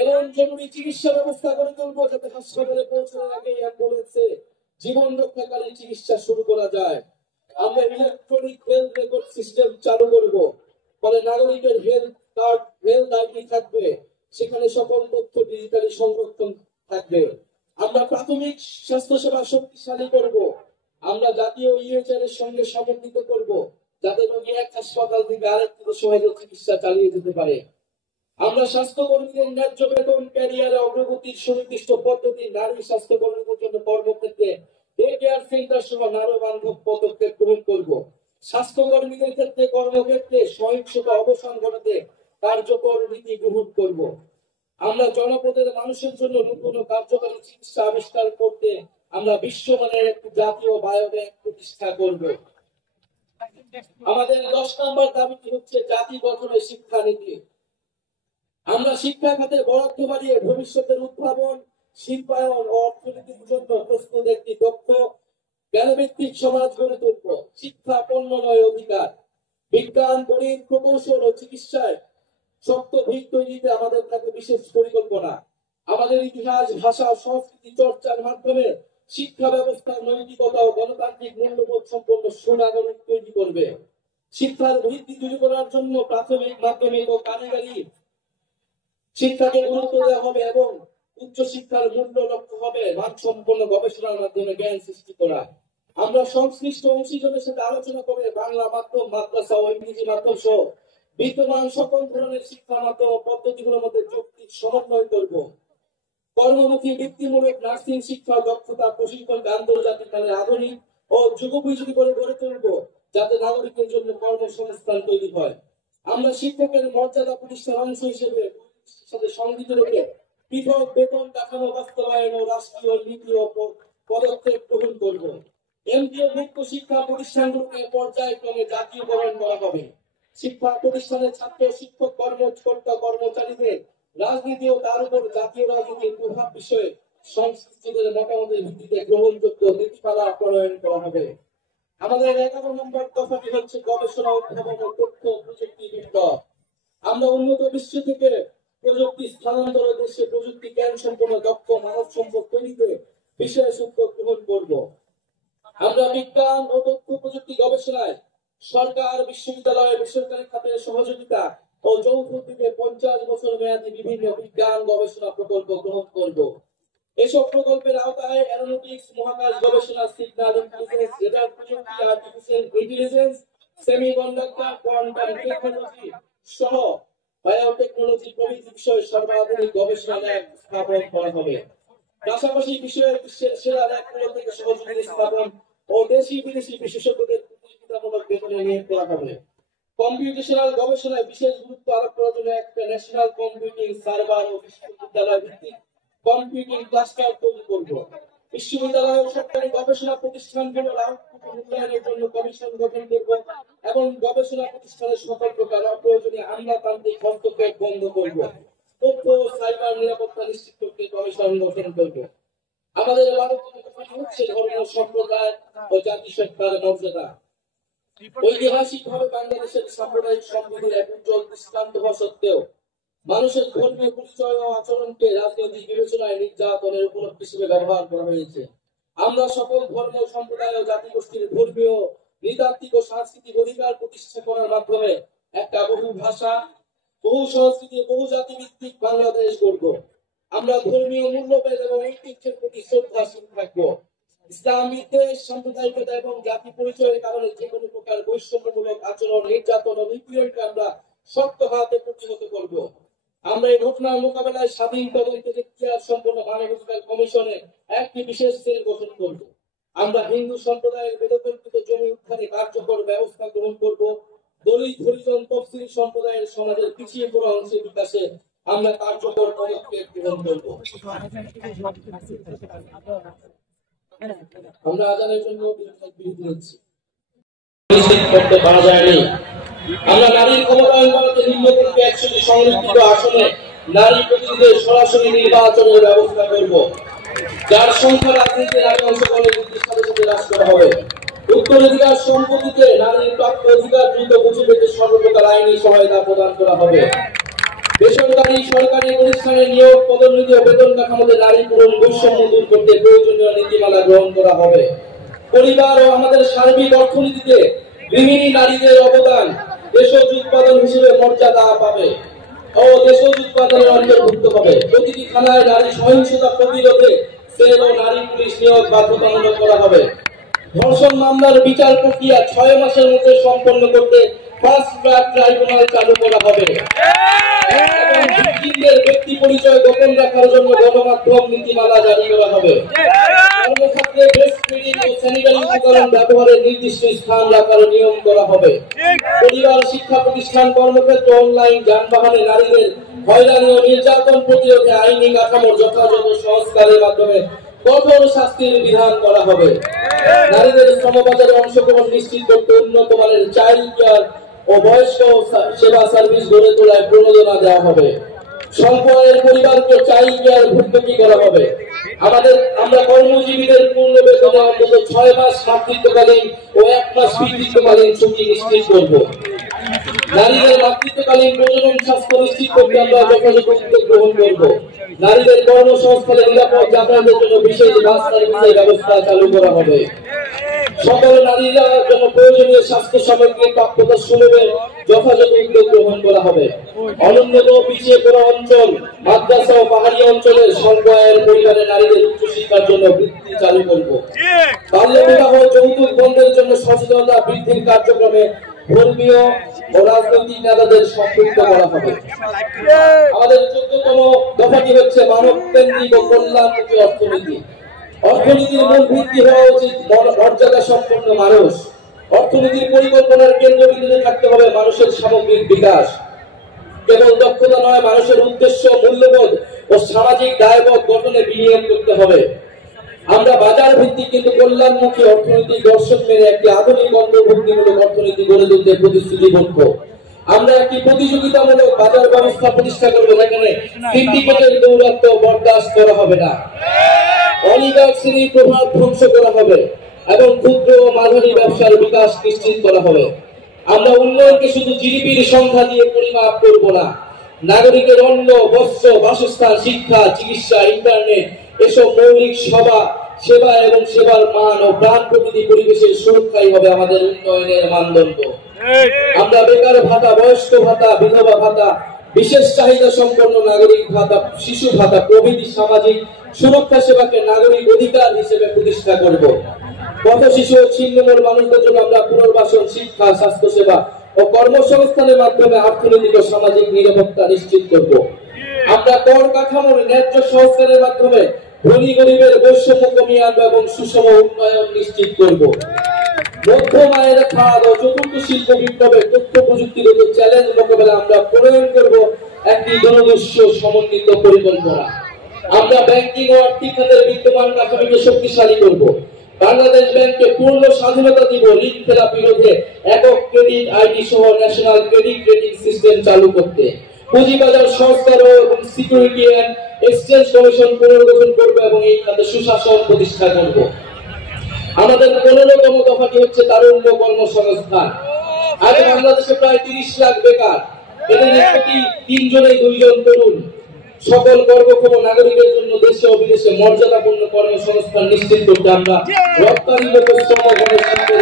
এবং জরুরি চিকিৎসা ব্যবস্থা গড়ে তুলব যাতে হাসপাতালে পৌঁছানোর আগে অ্যাম্বুলেন্সে জীবন রক্ষাকারী চিকিৎসা শুরু করা যায়। আমরা ইলেকট্রনিক হেলথ রেকর্ড সিস্টেম চালু করব, ফলে নাগরিকের হেলথ কার্ড, হেলথ আইডি থাকবে, সেখানে সকল তথ্য ডিজিটালি সংরক্ষণ থাকবে। আমরা প্রাথমিক স্বাস্থ্যসেবা শক্তিশালী করব। আমরা জাতীয় ইউএইচআর এর সঙ্গে সমন্বিত করব, যাতে রোগী এক হাসপাতাল থেকে আরেকটিতে সহজে চিকিৎসা চালিয়ে যেতে পারে। আমরা স্বাস্থ্যকর্মীদের ন্যায্য বেতন, ক্যারিয়ারে অগ্রগতির সুনির্দিষ্ট পদ্ধতি, নারী স্বাস্থ্যকর্মীদের জন্য কর্মক্ষেত্রে ডে কেয়ার সেন্টার সহ নারী বান্ধব পদক্ষেপ গ্রহণ করব। স্বাস্থ্যকর্মীদের ক্ষেত্রে কর্মক্ষেত্রে সহিংসতা অবসান ঘটাতে কার্যকর নীতি গ্রহণ করব। আমরা জনপদের মানুষের জন্য নতুন কার্যকরী চিকিৎসা আবিষ্কার করতে আমরা বিশ্বমানের একটি জাতীয় বায়োব্যাংক প্রতিষ্ঠা করব। আমাদের 10 নম্বর দাবিটি হচ্ছে জাতি গঠনের শিক্ষানীতি। আমরা শিক্ষা খাতে বরাদ্দ বাড়িয়ে ভবিষ্যতের উদ্ভাবন, শিল্পায়ন ও অর্থনীতির জন্য প্রস্তুত একটি দক্ষ জ্ঞানভিত্তিক সমাজ গড়ে তুলব। শিক্ষা পণ্য নয়, অধিকার। বিজ্ঞান, গণিত, প্রকৌশল ও চিকিৎসায় শক্ত ভিত তৈরিতে আমাদের থাকে বিশেষ পরিকল্পনা। আমাদের ইতিহাস, ভাষা ও সংস্কৃতি চর্চার মাধ্যমে শিক্ষা ব্যবস্থার নৈতিকতা ও গণতান্ত্রিক মূল্যবোধ সম্পন্ন সুনাগরিক তৈরি করবে। শিক্ষার ভিত্তি তৈরি করার জন্য প্রাথমিক, মাধ্যমিক ও কারিগরি শিক্ষাকে গুরুত্ব দেওয়া হবে এবং উচ্চশিক্ষার মূল্য লক্ষ্য হবে মানসম্পন্ন গবেষণার মাধ্যমে জ্ঞান সৃষ্টি করা। আমরা সংশ্লিষ্ট অংশীজনের সাথে আলোচনা করে বাংলা মাধ্যম, মাদ্রাসা ও ইংরেজি মাধ্যম সহ বিদ্যমান সকল ধরনের শিক্ষা মাধ্যম ও পদ্ধতিগুলোর মধ্যে যৌক্তিক সমন্বয় করব। কর্মমুখী বৃত্তিমূলক নার্সিং শিক্ষা দক্ষতা প্রশিক্ষণকে আন্তর্জাতিক মানে আধুনিক ও যুগোপযোগী করে গড়ে তুলব, যাতে নাগরিকের জন্য কর্মসংস্থান তৈরি হয়। আমরা শিক্ষকের মর্যাদা প্রতিষ্ঠার অংশ হিসেবে সাথে সংগঠিত রেখে পৃথক বেতন কাঠামো বাস্তবায়ন ও রাষ্ট্রীয় নীতি ও পদক্ষেপ গ্রহণ করব। এমপিও মুক্ত শিক্ষা প্রতিষ্ঠানগুলোকে পর্যায়ক্রমে জাতীয়করণ করা হবে। শিক্ষা প্রতিষ্ঠানের ছাত্র, শিক্ষক, কর্মকর্তা, কর্মচারীদের রাজনীতি ও তার উপর জাতীয় রাজনীতির প্রভাব বিষয়ে সংশ্লিষ্টদের মতামতের ভিত্তিতে গ্রহণযোগ্য নীতিমালা প্রণয়ন করা হবে। আমাদের 11 নম্বর দফাটি হচ্ছে গবেষণা, উদ্ভাবন ও তথ্য প্রযুক্তি বিপ্লব। আমরা উন্নত বিশ্ব থেকে প্রযুক্তি স্থানান্তর, দেশে প্রযুক্তি জ্ঞান সম্পন্ন দক্ষ মানব সম্পদ তৈরিতে বিশেষ উদ্যোগ গ্রহণ করব। আমরা বিজ্ঞান ও তথ্য প্রযুক্তি গবেষণায় সরকার, বিশ্ববিদ্যালয়, বেসরকারি খাতের সহযোগিতা ও যৌথ উদ্যোগে 50 বছর মেয়াদী বিভিন্ন বিজ্ঞান গবেষণা প্রকল্প গ্রহণ করব। এসব প্রকল্পের আওতায় অ্যারোনটিক্স, মহাকাশ গবেষণা, সিগন্যাল ইন্টেলিজেন্স, রেডার প্রযুক্তি, artificial intelligence, semiconductor, quantum technology সহ বায়োটেকনোলজি প্রভৃতি বিষয়ে সর্বাধুনিক গবেষণা ল্যাব স্থাপন করা হবে। পাশাপাশি বিষয়ের বিশ্বের সেরা ল্যাবগুলো থেকে সহযোগী স্থাপন ও দেশি বিদেশি বিশেষজ্ঞদের প্রতিযোগিতামূলক বেতনে নিয়োগ করা হবে। কম্পিউটেশনাল গবেষণায় বিশেষ গুরুত্ব আরোপ করার জন্য একটা ন্যাশনাল কম্পিউটিং সার্ভার ও বিশ্ববিদ্যালয় ভিত্তিক কম্পিউটিং ক্লাস্টার তৈরি করব। বিশ্ববিদ্যালয় ও সরকারি গবেষণা প্রতিষ্ঠানগুলোর আউটপুট মূল্যায়নের জন্য কমিশন গঠন করব এবং গবেষণা প্রতিষ্ঠানের সকল প্রকার অপ্রয়োজনীয় আমলাতান্ত্রিক হস্তক্ষেপ বন্ধ করব। তথ্য ও সাইবার নিরাপত্তা নিশ্চিত করতে কমিশন গঠন করব। আমাদের 12 হচ্ছে ধর্ম, সম্প্রদায় ও জাতিসত্তার মর্যাদা। ঐতিহাসিকভাবে বাংলাদেশের সাম্প্রদায়িক সম্প্রীতির এক উজ্জ্বল দৃষ্টান্ত হওয়া সত্ত্বেও মানুষের ধর্মীয় পরিচয় ও আচরণকে রাজনৈতিক বিবেচনায় নির্যাতনের উপলক্ষ হিসেবে ব্যবহার করা হয়েছে। আমরা সকল ধর্ম, সম্প্রদায় ও জাতিগোষ্ঠীর ধর্মীয়, নৃতাত্ত্বিক ও সাংস্কৃতিক অধিকার প্রতিষ্ঠা করার মাধ্যমে একটা বহু ভাষা, বহু সংস্কৃতি, বহু জাতি ভিত্তিক বাংলাদেশ গড়ব। আমরা ধর্মীয় মূল্যবোধ এবং ঐতিহ্যের প্রতি শ্রদ্ধাশীল থাকব। ইসলাম বিদ্বেষ, সাম্প্রদায়িকতা এবং জাতি পরিচয়ের কারণে যে কোনো প্রকার বৈষম্যমূলক আচরণ, নির্যাতন ও নিপীড়নকে আমরা শক্ত হাতে প্রতিহত করব। আমরা এই ঘটনার মোকাবেলায় স্বাধীন তদন্ত এখতিয়ার সম্পন্ন মানবাধিকার কমিশনে একটি বিশেষ সেল গঠন করব। আমরা হিন্দু সম্প্রদায়ের বেদকল্পিত জমি উদ্ধারে কার্যকর ব্যবস্থা গ্রহণ করব। দলিত, হরিজন, তফসিলি সম্প্রদায়ের সমাজের পিছিয়ে পড়া অংশের বিকাশে আমরা কার্যকর পদক্ষেপ গ্রহণ করব। আমরা আজানের জন্য বিরতি নিচ্ছি। করতে পারা যায়নি। আমরা নারীর ক্ষমতায়ন বাড়াতে নিম্নবর্তী 100টি সংরক্ষিত আসনে নারী প্রতিনিধিদের সরাসরি নির্বাচনের ব্যবস্থা করব, যার সংখ্যা রাজনীতিতে নারী অংশগ্রহণের সাথে সাথে হ্রাস করা হবে। উত্তরাধিকার সম্পত্তিতে নারীর প্রাপ্য অধিকার দ্রুত বুঝে পেতে সর্বপ্রকার আইনি সহায়তা প্রদান করা হবে। বেসরকারি, সরকারি প্রতিষ্ঠানে নিয়োগ, পদোন্নতি ও বেতন কাঠামোতে নারী পুরুষ বৈষম্য দূর করতে প্রয়োজনীয় নীতিমালা গ্রহণ করা হবে। পরিবার ও আমাদের সার্বিক অর্থনীতিতে গৃহিণী নারীদের অবদান দেশজ উৎপাদন হিসেবে মর্যাদা পাবে ও দেশজ উৎপাদনের অন্তর্ভুক্ত হবে। প্রতিটি থানায় নারী সহিংসতা প্রতিরোধে সেল ও নারী পুলিশ নিয়োগ বাধ্যতামূলক করা হবে। ধর্ষণ মামলার বিচার প্রক্রিয়া 6 মাসের মধ্যে সম্পন্ন করতে ফাস্ট ট্র্যাক ট্রাইব্যুনাল চালু করা হবে। এবং ভিকটিমদের ব্যক্তি পরিচয় গোপন রাখার জন্য গণমাধ্যম নীতিমালা জারি করা হবে। কর্মক্ষেত্রে ব্রেস্ট ফিডিং ও স্যানিটারি উপকরণ ব্যবহারের নির্দিষ্ট স্থান রাখার নিয়ম করা হবে। পরিবার, শিক্ষা প্রতিষ্ঠান, কর্মক্ষেত্র, অনলাইন, যানবাহনে নারীদের হয়রানি ও নির্যাতন প্রতিরোধে আইনি কাঠামোর যথাযথ সংস্কারের মাধ্যমে কঠোর শাস্তির বিধান করা হবে। নারীদের শ্রমবাজারে অংশগ্রহণ নিশ্চিত করতে উন্নত মানের চাইল্ড কেয়ার ও বয়স্ক সেবা সার্ভিস গড়ে তোলায় প্রণোদনা দেওয়া হবে। স্বল্প আয়ের পরিবারকে চাইল্ড কেয়ার ভর্তুকি করা হবে। আমরা কর্মজীবীদের পূর্ণ বেতনে অন্তত 6 মাস মাতৃত্বকালীন ও 1 মাস পিতৃত্বকালীন ছুটি নিশ্চিত করব। নারীদের মাতৃত্বকালীন প্রজনন স্বাস্থ্য নিশ্চিত করতে আমরা যথাযথ উদ্যোগ গ্রহণ করব। নারীদের কর্মসংস্থানে নিরাপদ যাতায়াতের জন্য বিশেষ বাস সার্ভিসের ব্যবস্থা চালু করা হবে। সকল নারীরা জন্য প্রয়োজনীয় স্বাস্থ্য সামগ্রী প্রাপ্যতা সুলভে যথাযথ উদ্যোগ গ্রহণ করা হবে। অনুন্নত পিছিয়ে পড়া অঞ্চল, মাদ্রাসা ও পাহাড়ি অঞ্চলের স্বল্প আয়ের পরিবারের নারীদের উচ্চশিক্ষার জন্য বৃত্তি চালু করব। বাল্য বিবাহ, যৌতুক বন্ধের জন্য সচেতনতা বৃদ্ধির কার্যক্রমে ধর্মীয় ও রাজনৈতিক নেতাদের সম্পৃক্ত করা হবে। আমাদের 14তম দফাটি হচ্ছে মানব কেন্দ্রিক ও কল্যাণমুখী অর্থনীতি। অর্থনীতির মূল ভিত্তি হওয়া উচিত মর্যাদা সম্পন্ন মানুষ। অর্থনীতির পরিকল্পনার কেন্দ্রবিন্দুতে থাকতে হবে মানুষের সামগ্রিক বিকাশ। কেবল দক্ষতা নয়, মানুষের উদ্দেশ্য, মূল্যবোধ ও সামাজিক দায়বোধ গঠনে বিনিয়োগ করতে হবে। আমরা বাজার ভিত্তিক কিন্তু কল্যাণমুখী অর্থনৈতিক দর্শন মেনে একটি আধুনিক অন্তর্ভুক্তিমূলক অর্থনীতি গড়ে তুলতে প্রতিশ্রুতিবদ্ধ। আমরা একটি প্রতিযোগিতামূলক বাজার ব্যবস্থা প্রতিষ্ঠা করব, যেখানে সিন্ডিকেটের দৌরাত্ম্য বরদাস্ত করা হবে না, অলিগার্ক শ্রেণীর প্রভাব ধ্বংস করা হবে এবং ক্ষুদ্র ও মাঝারি ব্যবসার বিকাশ নিশ্চিত করা হবে। আমরা উন্নয়নকে শুধু জিডিপির সংখ্যা দিয়ে পরিমাপ করব না, নাগরিকের অন্ন, বস্ত্র, বাসস্থান, শিক্ষা, চিকিৎসা, ইন্টারনেট এসব মৌলিক সেবা এবং সেবার মান ও প্রাণ প্রকৃতি পরিবেশের সুরক্ষাই হবে আমাদের উন্নয়নের মানদণ্ড। আমরা বেকার ভাতা, বয়স্ক ভাতা, বিধবা ভাতা, বিশেষ চাহিদা সম্পন্ন নাগরিক ভাতা, শিশু ভাতা প্রভৃতি সামাজিক সুরক্ষা সেবাকে নাগরিক অধিকার হিসেবে প্রতিষ্ঠা করব। পথ শিশু ও ছিন্নমূল মানুষদের জন্য আমরা পুনর্বাসন, শিক্ষা, স্বাস্থ্য সেবা ও কর্মসংস্থানের মাধ্যমে অর্থনৈতিক ও সামাজিক নিরাপত্তা নিশ্চিত করব। আমরা কর কাঠামোর ন্যায্য সংস্কারের মাধ্যমে ধনী গরিবের বৈষম্য কমিয়ে আনবো এবং সুষম উন্নয়ন নিশ্চিত করব। মধ্যম আয়ের খাত ও চতুর্থ শিল্প বিপ্লবে তথ্য প্রযুক্তিগত চ্যালেঞ্জ মোকাবেলা আমরা প্রণয়ন করব একটি দূরদর্শী সমন্বিত পরিকল্পনা। আমরা ব্যাংকিং ও আর্থিক খাতের বিদ্যমান কাঠামোকে শক্তিশালী করব। বাংলাদেশ ব্যাংককে পূর্ণ স্বাধীনতা দিব ঋণ খেলাপি রোধে একক ক্রেডিট আইডি সহ ন্যাশনাল ক্রেডিট রেটিং সিস্টেম চালু করতে। পুঁজিবাজার সংস্কার এবং সিকিউরিটি এন্ড এক্সচেঞ্জ কমিশন পুনর্গঠন করব এবং এই খাতে সুশাসন প্রতিষ্ঠা করব। আমাদের 15তম দফাটি হচ্ছে তারুণ্য কর্মসংস্থান। আজ বাংলাদেশে প্রায় 30 লাখ বেকার, এদের প্রতি 3 জনেই 2 জন তরুণ। সকল কর্মক্ষম নাগরিকের জন্য দেশে ও বিদেশে মর্যাদাপূর্ণ কর্মসংস্থান নিশ্চিত করতে আমরা রপ্তানিগত শ্রম গণশিল্পের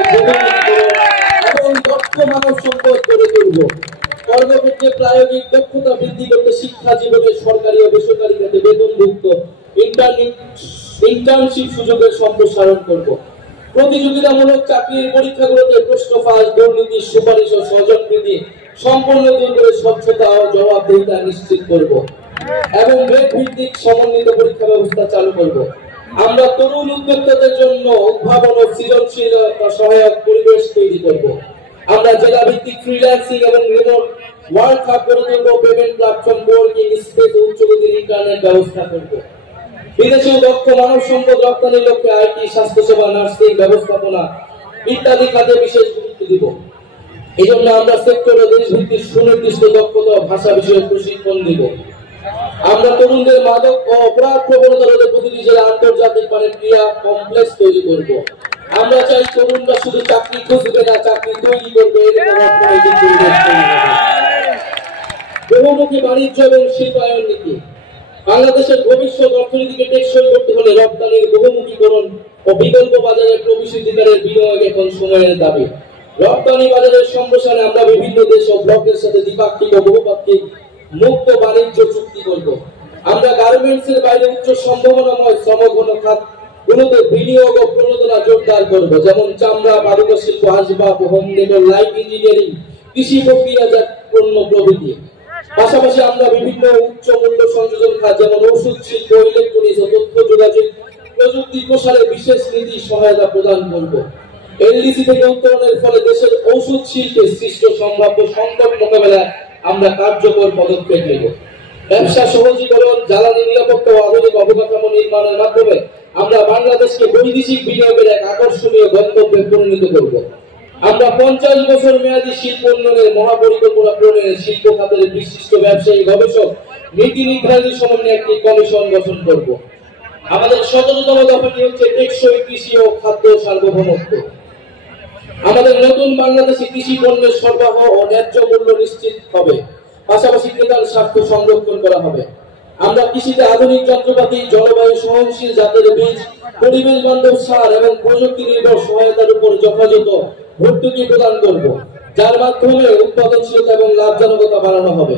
এবং দক্ষ মানব সম্পদ গড়ে তুলব। কর্মক্ষেত্রে প্রায়োগিক দক্ষতা বৃদ্ধি করতে শিক্ষা জীবনে সরকারি ও বেসরকারি খাতে বেতনভুক্ত ইন্টার্নশিপ সুযোগের সম্প্রসারণ করব। প্রতিযোগিতামূলক চাকরির পরীক্ষাগুলোতে প্রশ্ন ফাঁস, দুর্নীতি, সুপারিশ ও স্বজনপ্রীতি সম্পূর্ণ দূর করে স্বচ্ছতা ও জবাবদিহিতা নিশ্চিত করব এবং গ্রেড ভিত্তিক সমন্বিত পরীক্ষা ব্যবস্থা চালু করব। আমরা তরুণ উদ্যোক্তাদের জন্য উদ্ভাবন ও সৃজনশীলতা সহায়ক পরিবেশ তৈরি করব। আমরা জেলা ভিত্তিক ফ্রিল্যান্সিং এবং রিমোট ওয়ার্ক হাব গড়ে তুলব, পেমেন্ট প্ল্যাটফর্ম, কোয়ার্কিং স্পেস, উচ্চগতির ইন্টারনেট ব্যবস্থা করব। বিদেশে দক্ষ মানব সম্পদ রপ্তানির লক্ষ্যে আইটি, স্বাস্থ্যসেবা, নার্সিং, ব্যবস্থাপনা ইত্যাদি খাতে বিশেষ গুরুত্ব দিব। এই জন্য আমরা সেক্টর ও দেশ ভিত্তিক সুনির্দিষ্ট দক্ষতা ভাষা বিষয়ক প্রশিক্ষণ দিব। আমরা তরুণদের মাদক ও অপরাধ প্রবণতা রোধে প্রতিটি জেলায় আন্তর্জাতিক মানের ক্রিয়া কমপ্লেক্স তৈরি করব। আমরা চাই তরুণরা শুধু চাকরি খুঁজবে না, চাকরি তৈরি করবে। বহুমুখী বাণিজ্য এবং শিল্পায়ন নীতি। বাংলাদেশের ভবিষ্যৎ অর্থনীতিকে টেকসই করতে হলে রপ্তানির বহুমুখীকরণ ও বিকল্প বাজারে প্রবেশাধিকারের বিনিয়োগ এখন সময়ের দাবি। রপ্তানি বাজারের সম্প্রসারণে আমরা বিভিন্ন দেশ ও ব্লকের সাথে দ্বিপাক্ষিক ও বহুপাক্ষিক মুক্ত বাণিজ্য চুক্তি করব। আমরা গার্মেন্টস এর বাইরে উচ্চ সম্ভাবনাময় শ্রমঘন খাতগুলোতে বিনিয়োগ ও প্রণোদনা জোরদার করব, যেমন চামড়া, বারুদ শিল্প, আসবাব, হোম ডেকোর, লাইট ইঞ্জিনিয়ারিং, কৃষি প্রক্রিয়াজাত পণ্য প্রভৃতি। পাশাপাশি আমরা বিভিন্ন উচ্চ মূল্য সংযোজন খাত যেমন ওষুধ শিল্প, ইলেকট্রনিক্স ও তথ্য যোগাযোগ প্রযুক্তি প্রসারে বিশেষ নীতি সহায়তা প্রদান করব। এলডিসি থেকে উত্তরণের ফলে দেশের ঔষধ শিল্পে সৃষ্ট সম্ভাব্য সংকট মোকাবেলায় আমরা কার্যকর পদক্ষেপ নেব। ব্যবসা সহজীকরণ, জ্বালানি নিরাপত্তা ও আধুনিক অবকাঠামো নির্মাণের মাধ্যমে আমরা বাংলাদেশকে বৈদেশিক বিনিয়োগের এক আকর্ষণীয় গন্তব্যে পরিণত করব। আমরা 50 বছর মেয়াদী শিল্প উন্নয়নের মহাপরিকল্পনা প্রণয়নে শিল্প খাতের বিশিষ্ট ব্যবসায়ী, গবেষক, নীতি নির্ধারণী সমন্বয়ে একটি কমিশন গঠন করব। আমাদের 17তম দফাটি হচ্ছে টেকসই কৃষি ও খাদ্য সার্বভৌমত্ব। আমাদের নতুন বাংলাদেশে কৃষি পণ্যের সরবরাহ ও ন্যায্য মূল্য নিশ্চিত হবে, পাশাপাশি ক্রেতার স্বার্থ সংরক্ষণ করা হবে। আমরা কৃষিতে আধুনিক যন্ত্রপাতি, জলবায়ু সহনশীল জাতের বীজ, পরিবেশ বান্ধব সার এবং প্রযুক্তি নির্ভর সহায়তার উপর যথাযথ ভর্তুকি প্রদান করব, যার মাধ্যমে উৎপাদনশীলতা এবং লাভজনকতা বাড়ানো হবে।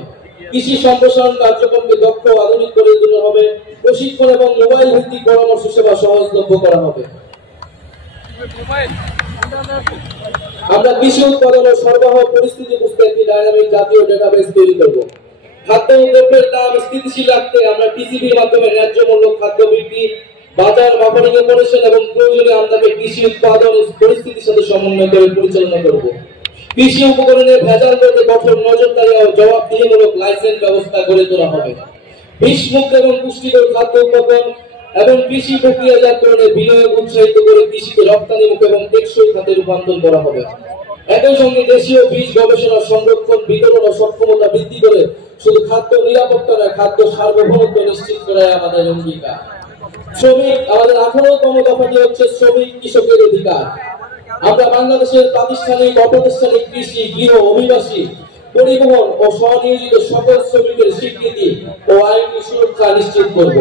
কৃষি সম্প্রসারণ কার্যক্রমকে দক্ষ ও আধুনিক করে তোলা হবে। প্রশিক্ষণ এবং মোবাইল ভিত্তিক পরামর্শ সেবা সহজলভ্য করা হবে। আমরা কৃষি উৎপাদন ও সরবরাহ পরিস্থিতি বুঝতে একটি ডাইনামিক জাতীয় ডেটাবেস তৈরি করব। খাদ্য দ্রব্যের দাম স্থিতিশীল রাখতে আমরা টিসিবির মাধ্যমে ন্যায্য মূল্য খাদ্য বিক্রি, বাজার মাপনিং অপারেশন এবং প্রয়োজনে আমদানি কৃষি উৎপাদন পরিস্থিতির সাথে সমন্বয় করে পরিচালনা করব। কৃষি উপকরণের ভেজাল করতে কঠোর নজরদারি ও জবাবদিহিমূলক লাইসেন্স ব্যবস্থা গড়ে তোলা হবে। বিষমুক্ত এবং পুষ্টিকর খাদ্য উৎপাদন এবং কৃষি প্রক্রিয়াজাতকরণে বিনিয়োগ উৎসাহিত করে কৃষিকে রপ্তানিমুখ এবং টেকসই খাতে রূপান্তর করা হবে। একই সঙ্গে দেশীয় বীজ গবেষণা, সংরক্ষণ, বিতরণ ও সক্ষমতা বৃদ্ধি করে শুধু খাদ্য নিরাপত্তা নয়, খাদ্য সার্বভৌমত্ব নিশ্চিত করাই আমাদের অঙ্গীকার। শ্রমিক, আমাদের 18তম দফাটি হচ্ছে শ্রমিক কৃষকের অধিকার। আমরা বাংলাদেশের প্রাতিষ্ঠানিক, অপ্রাতিষ্ঠানিক কৃষি, গৃহ, অভিবাসী, পরিবহন ও স্বনিয়োজিত সকল শ্রমিকের স্বীকৃতি ও আইনি সুরক্ষা নিশ্চিত করব।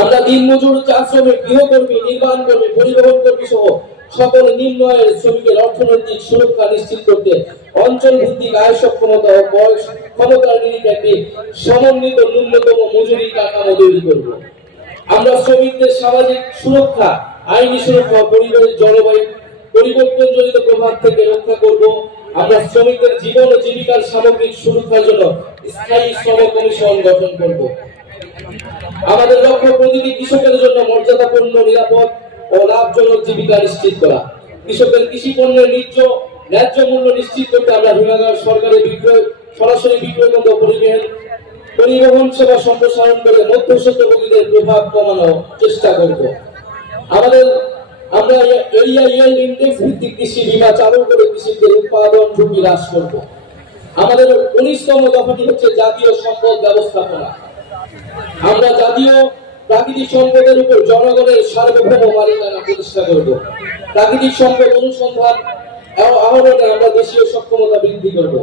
আমরা দিনমজুর, চা শ্রমিক, গৃহকর্মী, নির্মাণ কর্মী, পরিবহন কর্মী সহ সকল নিম্ন আয়ের শ্রমিকের অর্থনৈতিক সুরক্ষা নিশ্চিত করতে অঞ্চল ভিত্তিক আয় সক্ষমতা ও বয়স ক্ষমতার নিরিখে একটি সমন্বিত ন্যূনতম মজুরি কাঠামো তৈরি করব। আমরা শ্রমিকদের সামাজিক সুরক্ষা, আইনি সুরক্ষা, পরিবেশ, জলবায়ু পরিবর্তনজনিত প্রভাব থেকে রক্ষা করব। আমরা শ্রমিকদের জীবন ও জীবিকার সামগ্রিক সুরক্ষার জন্য স্থায়ী শ্রম কমিশন গঠন করব। আমাদের লক্ষ্য প্রতিটি কৃষকের জন্য মর্যাদাপূর্ণ, নিরাপদ ও লাভজনক জীবিকা নিশ্চিত করা। কৃষকের কৃষি পণ্যের ন্যায্য মূল্য নিশ্চিত করতে আমরা হিমাগার, সরকারি বিক্রয়, সরাসরি বিক্রয় কেন্দ্র, পরিবহন সেবা সম্প্রসারণ করে মধ্যস্বত্বভোগীদের প্রভাব কমানোর চেষ্টা করব। আমরা এরিয়া ইয়েল্ড ইন্ডেক্স ভিত্তিক কৃষি বীমা চালু করে কৃষকদের উৎপাদন ঝুঁকি হ্রাস করব। আমাদের 19তম দফাটি হচ্ছে জাতীয় সম্পদ ব্যবস্থাপনা। আমরা জাতীয় প্রাকৃতিক সম্পদের উপর জনগণের সার্বভৌম মালিকানা প্রতিষ্ঠা করব। প্রাকৃতিক সম্পদ অনুসন্ধান আহরণে আমরা দেশীয় সক্ষমতা বৃদ্ধি করব।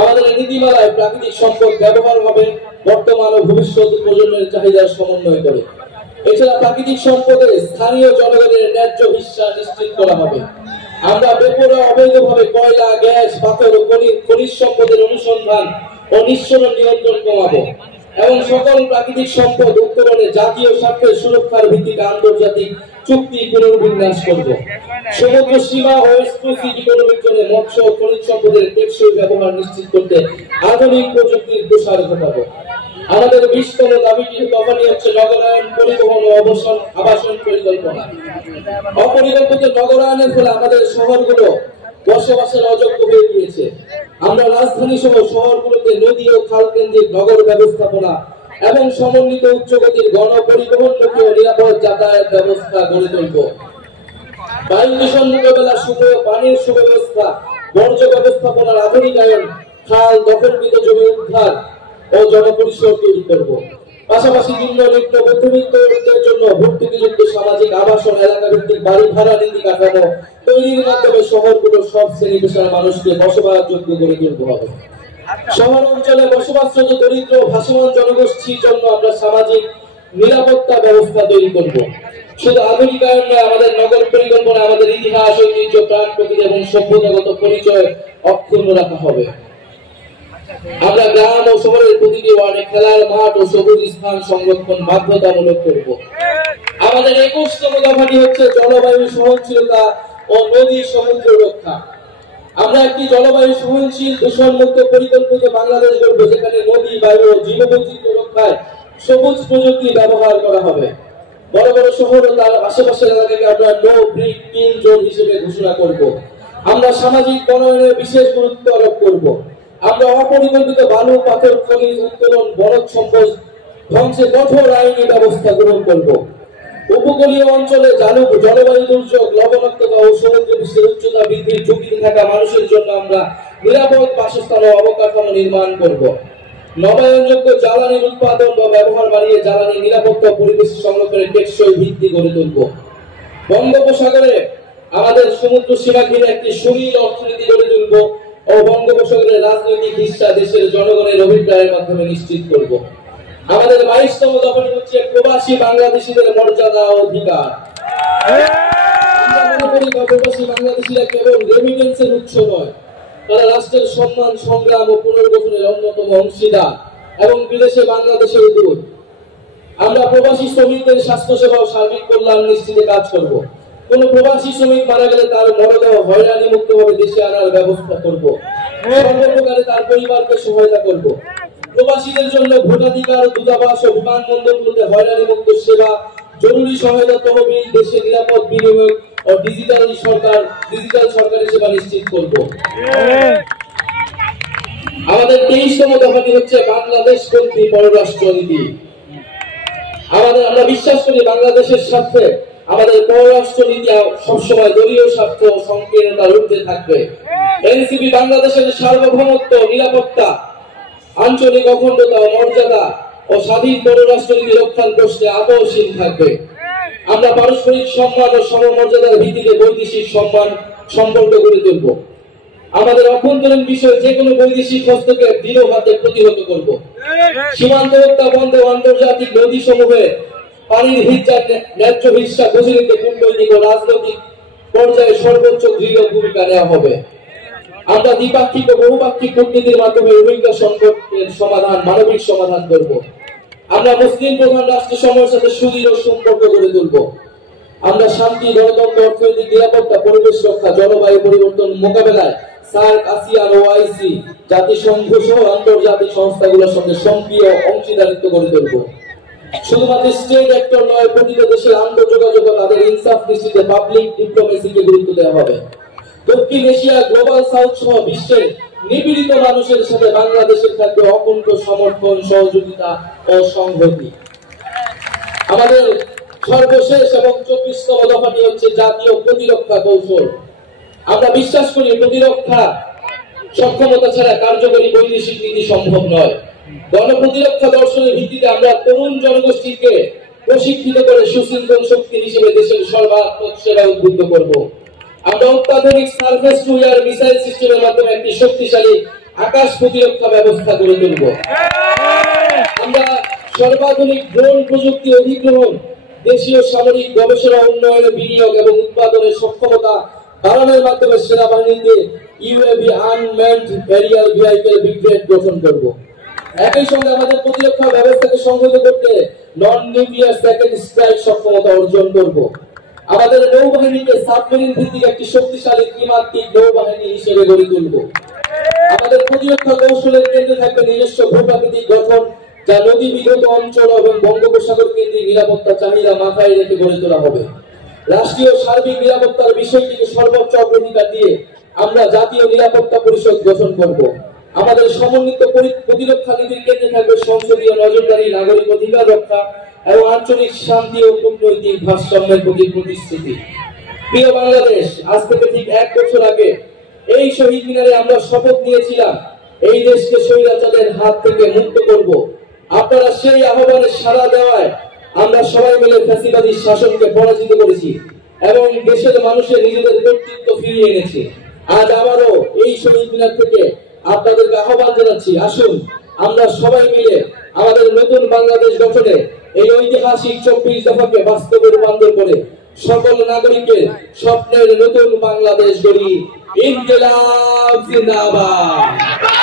আমাদের নীতিমালায় প্রাকৃতিক সম্পদ ব্যবহার হবে বর্তমান ও ভবিষ্যৎ প্রজন্মের চাহিদার সমন্বয় করে। এছাড়া প্রাকৃতিক সম্পদে স্থানীয় জনগণের ন্যায্য হিস্সা নিশ্চিত করা হবে। আমরা বেপরোয়া অবৈধভাবে কয়লা, গ্যাস, পাথর ও খনিজ সম্পদের অনুসন্ধান ও নিঃসরণ নিয়ন্ত্রণ কমাবো এবং সকল প্রাকৃতিক সম্পদ উত্তোলনে জাতীয় স্বার্থের সুরক্ষার ভিত্তিতে আন্তর্জাতিক চুক্তি পুনর্বিন্যাস করব। সমুদ্র সীমা ও এক্সক্লুসিভ ইকোনমিক জোনে মৎস্য ও খনিজ সম্পদের টেকসই ব্যবহার নিশ্চিত করতে আধুনিক প্রযুক্তির প্রসার ঘটাবো। আমাদের 20তম দফাটি হচ্ছে নগরায়ন, পরিবহন ও আবাসন পরিকল্পনা। অপরিকল্পিত নগরায়নের ফলে আমাদের শহরগুলো বসবাসের অযোগ্য হয়ে গিয়েছে। আমরা রাজধানী সহ শহরগুলোতে নদী ও খাল কেন্দ্রিক নগর ব্যবস্থাপনা এবং সমন্বিত উচ্চগতির গণপরিবহনমুখী ও নিরাপদ যাতায়াত ব্যবস্থা গড়ে তুলব। বায়ু দূষণ মোকাবেলা, পানির সুব্যবস্থা, বর্জ্য ব্যবস্থাপনার আধুনিকায়ন, খাল, দখলকৃত জমি উদ্ধার ও জনপরিসর তৈরি করব। পাশাপাশি নিম্ন মধ্যবিত্তদের জন্য ভর্তুকিযুক্ত সামাজিক আবাসন, এলাকা ভিত্তিক বাড়ি ভাড়া নীতি কাঠামো তৈরির মাধ্যমে শহরগুলোর সব শ্রেণী পেশার মানুষকে বসবাসযোগ্য করে তুলতে হবে। শহর অঞ্চলে বসবাসরত দরিদ্র ভাসমান জনগোষ্ঠীর জন্য আমরা সামাজিক নিরাপত্তা ব্যবস্থা তৈরি করব। শুধু আধুনিকায়ন নয়, আমাদের নগর পরিকল্পনা আমাদের ইতিহাস, ঐতিহ্য, প্রাণ প্রকৃতি এবং সভ্যতাগত পরিচয় অক্ষুণ্ণ রাখা হবে। আমরা গ্রাম ও শহরের প্রতিটি ওয়ার্ডে খেলার মাঠ ও সবুজ স্থান সংরক্ষণ বাধ্যতামূলক করব। আমাদের 21তম দফাটি হচ্ছে জলবায়ু সহনশীলতা ও নদী সমুদ্র রক্ষা। আমরা একটি জলবায়ু সহনশীল দূষণমুক্ত পরিকল্পিত বাংলাদেশ গড়ব, যেখানে নদী, বায়ু ও জীববৈচিত্র্য রক্ষায় সবুজ প্রযুক্তি ব্যবহার করা হবে। বড় বড় শহর ও তার আশেপাশের এলাকাকে আমরা নো ব্রিক কিল জোন হিসেবে ঘোষণা করব। আমরা সামাজিক বনায়নের বিশেষ গুরুত্ব আরোপ করব। আমরা অপরিকল্পিত বালু, পাথর, খনিজ উত্তোলন, বনজ সম্পদ ধ্বংসে কঠোর আইনি ব্যবস্থা গ্রহণ করব। উপকূলীয় অঞ্চলে জলবায়ু দুর্যোগ, লবণাক্ততা ও সমুদ্র পৃষ্ঠের উচ্চতা বৃদ্ধির ঝুঁকিতে থাকা মানুষের জন্য আমরা নিরাপদ বাসস্থান ও অবকাঠামো নির্মাণ করব। নবায়নযোগ্য জ্বালানির উৎপাদন বা ব্যবহার বাড়িয়ে জ্বালানি নিরাপত্তা ও পরিবেশ সংরক্ষণের টেকসই ভিত্তি গড়ে তুলব। বঙ্গোপসাগরে আমাদের সমুদ্র সীমা ঘিরে একটি সুনীল অর্থনীতি গড়ে তুলব ও বঙ্গোপসাগরের রাজনৈতিক হিস্সা দেশের জনগণের অভিপ্রায়ের মাধ্যমে নিশ্চিত করব। আমাদের 22তম দফাটি হচ্ছে প্রবাসী বাংলাদেশীদের মর্যাদা ও অধিকার। প্রবাসী বাংলাদেশীরা কেবল রেমিটেন্সের উৎস নয়, তারা রাষ্ট্রের সম্মান, সংগ্রাম ও পুনর্গঠনের অন্যতম অংশীদার এবং বিদেশে বাংলাদেশের দূত। আমরা প্রবাসী শ্রমিকদের স্বাস্থ্যসেবা ও সার্বিক কল্যাণ নিশ্চিতে কাজ করব। কোন প্রবাসী শ্রমিক মারা গেলে তার মরদেহ হয়রানি মুক্তভাবে দেশে আনার ব্যবস্থা করব। সর্বপ্রকারে তার পরিবারকে সহায়তা করব। প্রবাসীদের জন্য ভোটাধিকার, দূতাবাস ও বিমানবন্দরগুলোতে হয়রানি মুক্ত সেবা, জরুরি সহায়তা তহবিল, দেশে নিরাপদ বিনিয়োগ ও ডিজিটাল সরকারি সেবা নিশ্চিত করব। আমাদের 23তম দফাটি হচ্ছে বাংলাদেশ পন্থী পররাষ্ট্রনীতি। আমরা বিশ্বাস করি বাংলাদেশের স্বার্থে আমাদের পররাষ্ট্রনীতি সবসময় দলীয় স্বার্থ ও সংকীর্ণতার ঊর্ধ্বে থাকবে। এনসিপি বাংলাদেশের সার্বভৌমত্ব, নিরাপত্তা, আঞ্চলিক অখণ্ডতা ও মর্যাদা ও স্বাধীন পররাষ্ট্রনীতি রক্ষার প্রশ্নে আপোষহীন থাকবে। আমরা পারস্পরিক সম্মান ও সমমর্যাদার ভিত্তিতে বৈদেশিক সম্পর্ক গড়ে তুলব। আমাদের অভ্যন্তরীণ বিষয়ে যে কোনো বৈদেশিক হস্তক্ষেপ দৃঢ় হাতে প্রতিহত করব। সীমান্ত হত্যা বন্ধে আন্তর্জাতিক নদী সমূহে পানির ন্যায্য হিস্সা বুঝে নিতে কূটনৈতিক ও রাজনৈতিক পর্যায়ে সর্বোচ্চ দৃঢ় ভূমিকা নেওয়া হবে। আমরা দ্বিপাক্ষিক ও বহুপাক্ষিক কূটনীতির মাধ্যমে রোহিঙ্গা সংকটের মানবিক সমাধান করব। আমরা মুসলিম প্রধান রাষ্ট্রসমূহের সাথে সুদৃঢ় সম্পর্ক গড়ে তুলব। আমরা শান্তি, গণতন্ত্র, অর্থনৈতিক নিরাপত্তা, পরিবেশ রক্ষা, জলবায়ু পরিবর্তন মোকাবেলায় সার্ক, আসিয়ান, ওআইসি, জাতিসংঘ সহ আন্তর্জাতিক সংস্থাগুলোর সঙ্গে সক্রিয় অংশীদারিত্ব গড়ে তুলব। শুধুমাত্র স্টেট অ্যাক্টর নয়, প্রতিটি দেশের আন্তঃযোগাযোগ তাদের ইনসাফ নিশ্চিতে পাবলিক ডিপ্লোমেসিকে গুরুত্ব দেওয়া হবে। দক্ষিণ এশিয়া, গ্লোবাল সাউথ সহ বিশ্বের নিপীড়িত মানুষের সাথে বাংলাদেশের থাকবে অকুণ্ঠ সমর্থন, সহযোগিতা ও সংহতি। আমাদের সর্বশেষ এবং 24তম দফাটি হচ্ছে জাতীয় প্রতিরক্ষা কৌশল। আমরা বিশ্বাস করি প্রতিরক্ষা সক্ষমতা ছাড়া কার্যকরী বৈদেশিক নীতি সম্ভব নয়। গণপ্রতিরক্ষা দর্শনের ভিত্তিতে আমরা তরুণ জনগোষ্ঠীকে প্রশিক্ষিত করে সুশৃঙ্খল শক্তি হিসেবে দেশের সর্বাত্মক সেবা উদ্বুদ্ধ করব। আমরা অত্যাধুনিক সার্ফেস টু এয়ার মিসাইল সিস্টেমের মাধ্যমে একটি শক্তিশালী আকাশ প্রতিরক্ষা ব্যবস্থা গড়ে তুলব। আমরা সর্বাধুনিক ড্রোন প্রযুক্তি অধিগ্রহণ, দেশীয় সামরিক গবেষণা, উন্নয়নে বিনিয়োগ এবং উৎপাদনের সক্ষমতা বাড়ানোর মাধ্যমে সেনাবাহিনীতে UAV unmanned aerial vehicle brigade গঠন করব। একই সঙ্গে আমাদের প্রতিরক্ষা ব্যবস্থাকে সংহত করতে নন নিউক্লিয়ার সেকেন্ড স্ট্রাইক সক্ষমতা অর্জন করব। আমাদের নৌবাহিনীকে সাবমেরিন ভিত্তিক একটি শক্তিশালী ত্রিমাত্রিক নৌবাহিনী হিসেবে গড়ে তুলব। আমাদের প্রতিরক্ষা কৌশলের কেন্দ্রে থাকবে নিজস্ব ভূপ্রাকৃতিক গঠন, যা নদী বিগত অঞ্চল এবং বঙ্গোপসাগর কেন্দ্রিক নিরাপত্তা চাহিদা মাথায় রেখে গড়ে তোলা হবে। রাষ্ট্রীয় সার্বিক নিরাপত্তার বিষয়টিকে সর্বোচ্চ অগ্রাধিকার দিয়ে আমরা জাতীয় নিরাপত্তা পরিষদ গঠন করব। আমাদের সমন্বিত প্রতিরক্ষা নীতির কেন্দ্রে থাকবে সংসদীয় নজরদারি, নাগরিক অধিকার রক্ষা এবং আঞ্চলিক শান্তি ও কূটনৈতিক ভারসাম্যের প্রতি প্রতিশ্রুতি। প্রিয় বাংলাদেশ, আজ থেকে ঠিক 1 বছর আগে এই শহীদ মিনারে আমরা শপথ নিয়েছিলাম এই দেশকে স্বৈরাচারের হাত থেকে মুক্ত করব। আপনারা সেই আহ্বানে সাড়া দেওয়ায় আমরা সবাই মিলে ফ্যাসিবাদী শাসনকে পরাজিত করেছি এবং দেশের মানুষের নিজেদের কর্তৃত্ব ফিরিয়ে এনেছি। আজ আবারও এই শহীদ মিনার থেকে আপনাদেরকে আহ্বান জানাচ্ছি, আসুন আমরা সবাই মিলে আমাদের নতুন বাংলাদেশ গঠনে এই ঐতিহাসিক 24 দফাকে বাস্তবে রূপান্তর করে সকল নাগরিকের স্বপ্নের নতুন বাংলাদেশ গড়ি। ইনকিলাব জিন্দাবাদ।